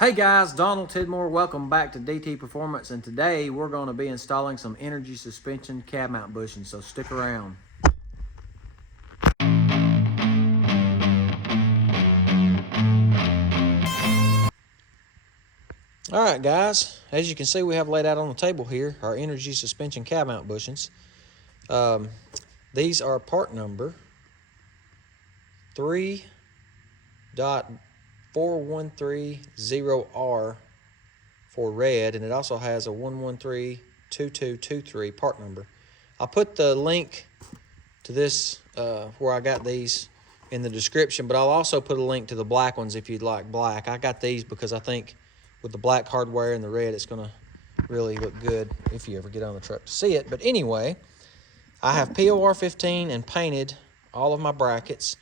Hey guys, Donald Tidmore, welcome back to DT Performance, and today we're going to be installing some energy suspension cab mount bushings, so stick around. Alright guys, as you can see we have laid out on the table here our energy suspension cab mount bushings. These are part number 3.4130R for red, and it also has a 1132223 part number. I'll put the link to this where I got these in the description, but I'll also put a link to the black ones if you'd like black. I got these because I think with the black hardware and the red it's going to really look good if you ever get on the truck to see it. But anyway, I have POR 15 and painted all of my brackets.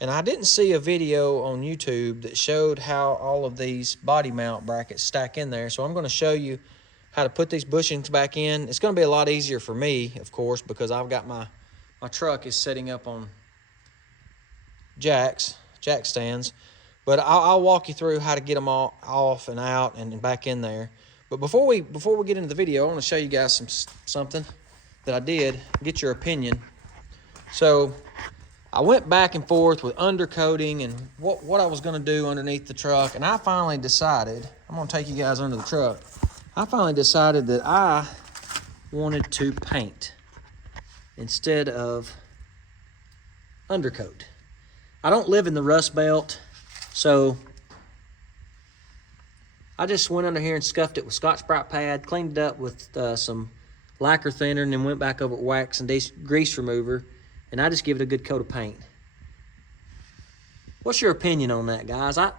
And I didn't see a video on YouTube that showed how all of these body mount brackets stack in there. So I'm going to show you how to put these bushings back in. It's going to be a lot easier for me, of course, because I've got my truck is setting up on jack stands. But I'll walk you through how to get them all off and out and back in there. But before we get into the video, I want to show you guys something that I did, get your opinion. So I went back and forth with undercoating and what I was going to do underneath the truck, and I finally decided, I'm going to take you guys under the truck, I finally decided that I wanted to paint instead of undercoat. I don't live in the Rust Belt, so I just went under here and scuffed it with Scotch-Brite pad, cleaned it up with some lacquer thinner, and then went back over with wax and grease remover, and I just give it a good coat of paint. What's your opinion on that, guys? I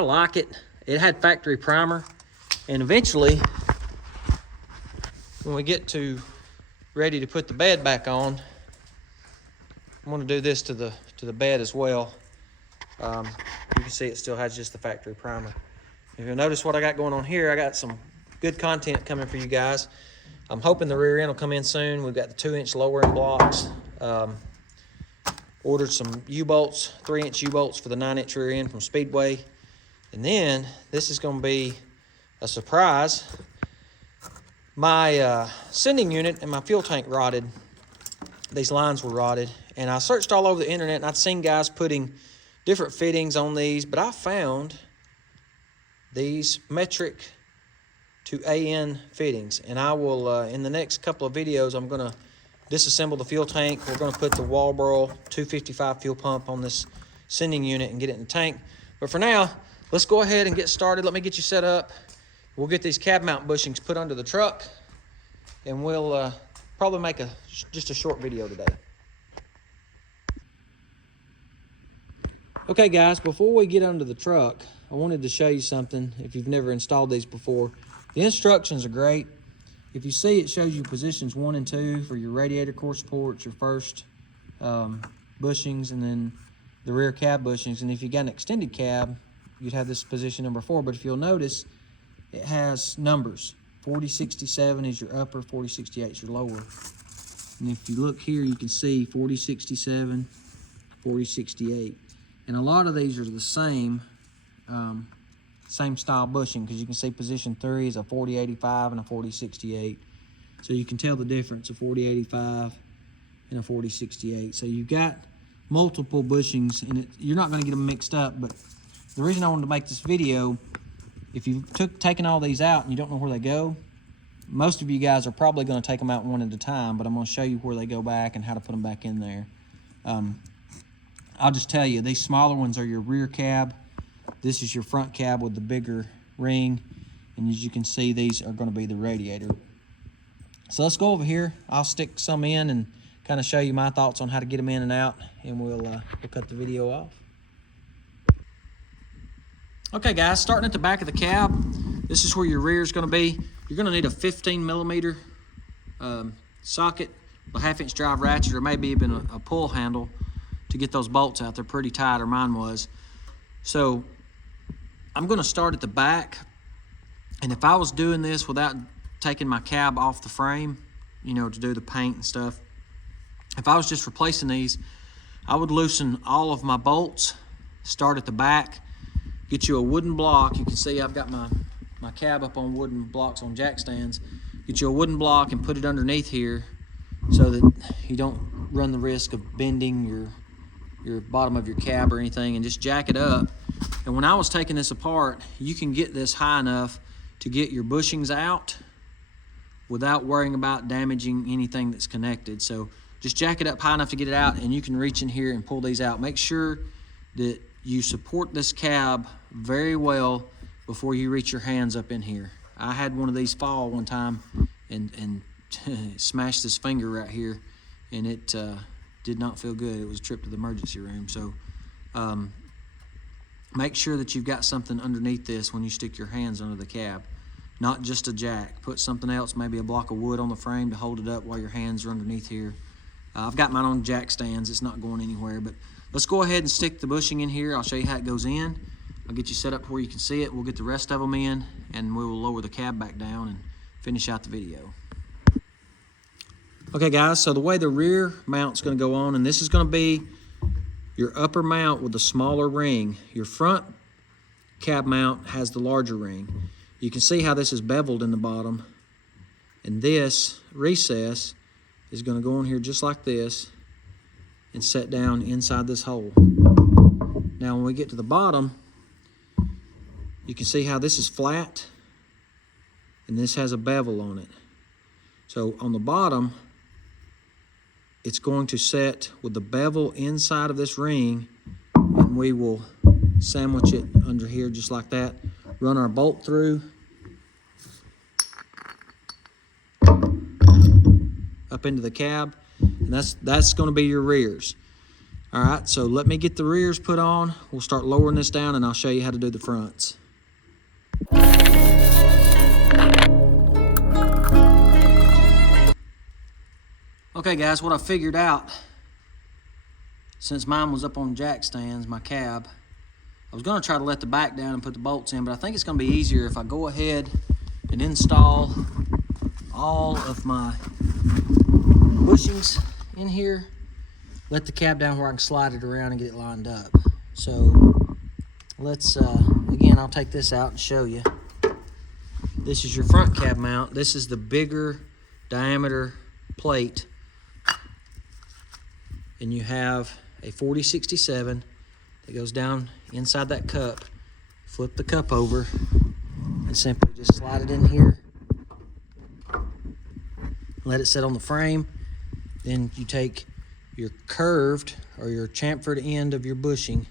like it. It had factory primer, and eventually, when we get to ready to put the bed back on, I'm going to do this to the bed as well. You can see it still has just the factory primer. If you'll notice what I got going on here, I got some good content coming for you guys. I'm hoping the rear end will come in soon. We've got the 2-inch lowering blocks. Ordered some U-bolts, 3-inch U-bolts for the 9-inch rear end from Speedway. And then, this is going to be a surprise. My sending unit and my fuel tank rotted. These lines were rotted. And I searched all over the internet, and I'd seen guys putting different fittings on these. But I found these metric to AN fittings. And I will, in the next couple of videos, I'm going to disassemble the fuel tank. We're going to put the Walbro 255 fuel pump on this sending unit and get it in the tank. But for now, let's go ahead and get started. Let me get you set up. We'll get these cab mount bushings put under the truck, and we'll probably make just a short video today. Okay guys, before we get under the truck, I wanted to show you something if you've never installed these before. The instructions are great. If you see, it shows you positions 1 and 2 for your radiator core supports, your first bushings, and then the rear cab bushings. And if you got an extended cab, you'd have this position number 4. But if you'll notice, it has numbers. 4067 is your upper, 4068 is your lower. And if you look here, you can see 4067, 4068. And a lot of these are the same style bushing, because you can see position 3 is a 4085 and a 4068. So you can tell the difference of 4085 and a 4068. So you've got multiple bushings, and you're not going to get them mixed up. But the reason I wanted to make this video, if you've taken all these out and you don't know where they go, most of you guys are probably going to take them out one at a time, but I'm going to show you where they go back and how to put them back in there. I'll just tell you, these smaller ones are your rear cab. This is your front cab with the bigger ring. And as you can see, these are going to be the radiator. So let's go over here. I'll stick some in and kind of show you my thoughts on how to get them in and out. And we'll cut the video off. Okay guys, starting at the back of the cab, this is where your rear is going to be. You're going to need a 15mm socket, a 1/2-inch drive ratchet, or maybe even a pull handle to get those bolts out. They're pretty tight, or mine was. So I'm going to start at the back, and if I was doing this without taking my cab off the frame, you know, to do the paint and stuff, if I was just replacing these, I would loosen all of my bolts, start at the back, get you a wooden block. You can see I've got my cab up on wooden blocks on jack stands. Get you a wooden block and put it underneath here so that you don't run the risk of bending your bottom of your cab or anything, and just jack it up. And when I was taking this apart, you can get this high enough to get your bushings out without worrying about damaging anything that's connected. So just jack it up high enough to get it out, and you can reach in here and pull these out. Make sure that you support this cab very well before you reach your hands up in here. I had one of these fall one time and smashed this finger right here, and it did not feel good. It was a trip to the emergency room. So make sure that you've got something underneath this when you stick your hands under the cab, not just a jack. Put something else, maybe a block of wood on the frame to hold it up while your hands are underneath here. I've got mine on jack stands. It's not going anywhere, but let's go ahead and stick the bushing in here. I'll show you how it goes in. I'll get you set up where you can see it. We'll get the rest of them in, and we will lower the cab back down and finish out the video. Okay guys, so the way the rear mount's gonna go on, and this is gonna be your upper mount with the smaller ring. Your front cab mount has the larger ring. You can see how this is beveled in the bottom, and this recess is gonna go on here just like this and set down inside this hole. Now when we get to the bottom, you can see how this is flat and this has a bevel on it. So on the bottom, it's going to set with the bevel inside of this ring, and we will sandwich it under here just like that. Run our bolt through, up into the cab, and that's going to be your rears. All right, so let me get the rears put on. We'll start lowering this down, and I'll show you how to do the fronts. Okay guys, what I figured out, since mine was up on jack stands, my cab, I was gonna try to let the back down and put the bolts in, but I think it's gonna be easier if I go ahead and install all of my bushings in here, let the cab down where I can slide it around and get it lined up. So let's, again, I'll take this out and show you. This is your front cab mount. This is the bigger diameter plate. And you have a 4067 that goes down inside that cup. Flip the cup over and simply just slide it in here. Let it sit on the frame. Then you take your curved or your chamfered end of your bushing,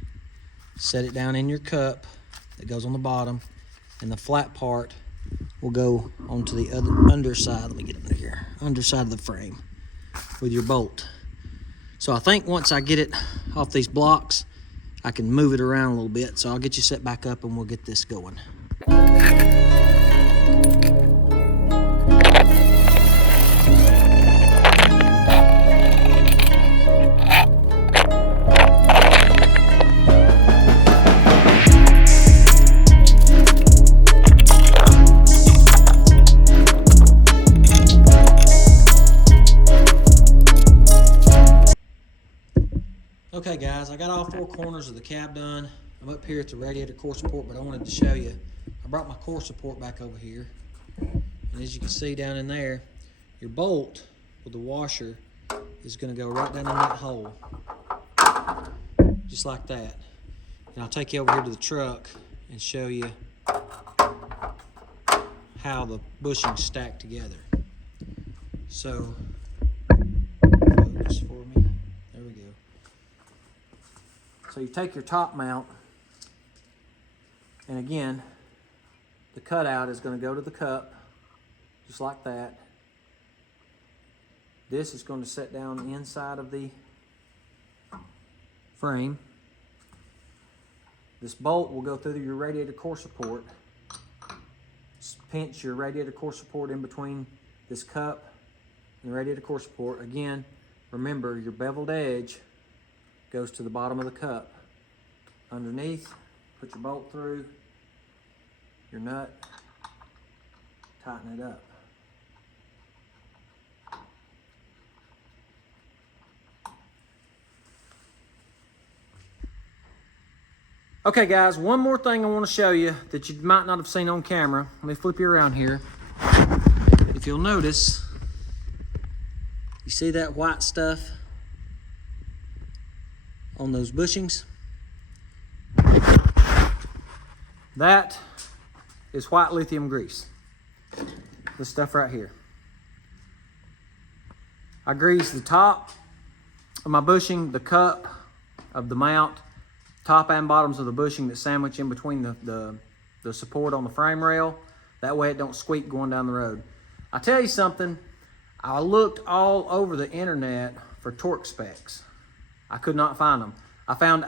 set it down in your cup that goes on the bottom, and the flat part will go onto the other underside. Let me get under here. Underside of the frame with your bolt. So I think once I get it off these blocks, I can move it around a little bit. So I'll get you set back up and we'll get this going. Okay guys, I got all four corners of the cab done. I'm up here at the radiator core support, but I wanted to show you, I brought my core support back over here. And as you can see down in there, your bolt with the washer is gonna go right down in that hole. Just like that. And I'll take you over here to the truck and show you how the bushings stack together. So, focus for me. There we go. So you take your top mount, and again, the cutout is going to go to the cup, just like that. This is going to set down inside of the frame. This bolt will go through your radiator core support. Pinch your radiator core support in between this cup and the radiator core support. Again, remember your beveled edge goes to the bottom of the cup. Underneath, put your bolt through, your nut, tighten it up. Okay guys, one more thing I want to show you that you might not have seen on camera. Let me flip you around here. If you'll notice, you see that white stuff on those bushings? That is white lithium grease. This stuff right here. I grease the top of my bushing, the cup of the mount, top and bottoms of the bushing that sandwich in between the support on the frame rail. That way it don't squeak going down the road. I tell you something, I looked all over the internet for torque specs. I could not find them. I found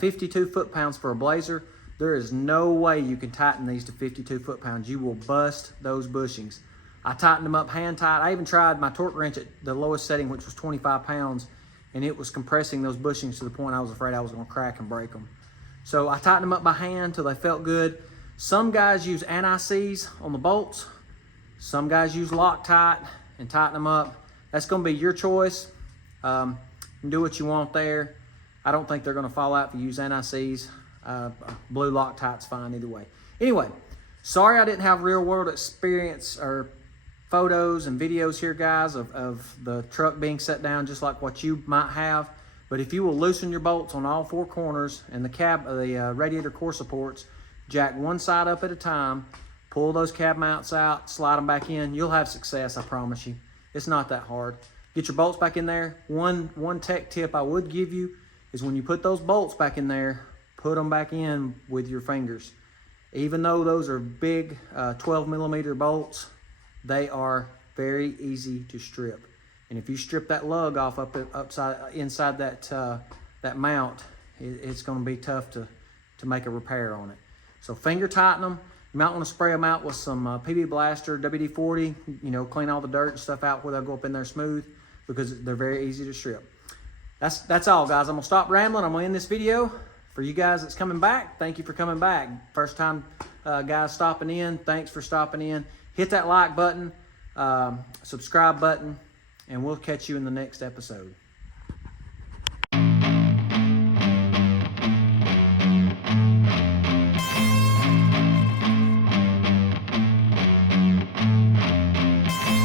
52 foot-pounds for a Blazer. There is no way you can tighten these to 52 foot-pounds. You will bust those bushings. I tightened them up hand tight. I even tried my torque wrench at the lowest setting, which was 25 pounds, and it was compressing those bushings to the point I was afraid I was gonna crack and break them. So I tightened them up by hand till they felt good. Some guys use anti-seize on the bolts. Some guys use Loctite and tighten them up. That's gonna be your choice. You can do what you want there. I don't think they're gonna fall out if you use anti-seize. Blue Loctite's fine either way. Anyway, sorry I didn't have real world experience or photos and videos here, guys, of the truck being set down just like what you might have. But if you will loosen your bolts on all four corners and the radiator core supports, jack one side up at a time, pull those cab mounts out, slide them back in, you'll have success, I promise you. It's not that hard. Get your bolts back in there. One tech tip I would give you is when you put those bolts back in there, put them back in with your fingers. Even though those are big 12 millimeter bolts, they are very easy to strip. And if you strip that lug off inside that mount, it's gonna be tough to make a repair on it. So finger tighten them. You might wanna spray them out with some PB Blaster, WD-40, you know, clean all the dirt and stuff out where they'll go up in there smooth, because they're very easy to strip. That's all, guys. I'm gonna stop rambling. I'm gonna end this video. For you guys that's coming back, thank you for coming back. First time guys stopping in, thanks for stopping in. Hit that like button, subscribe button, and we'll catch you in the next episode.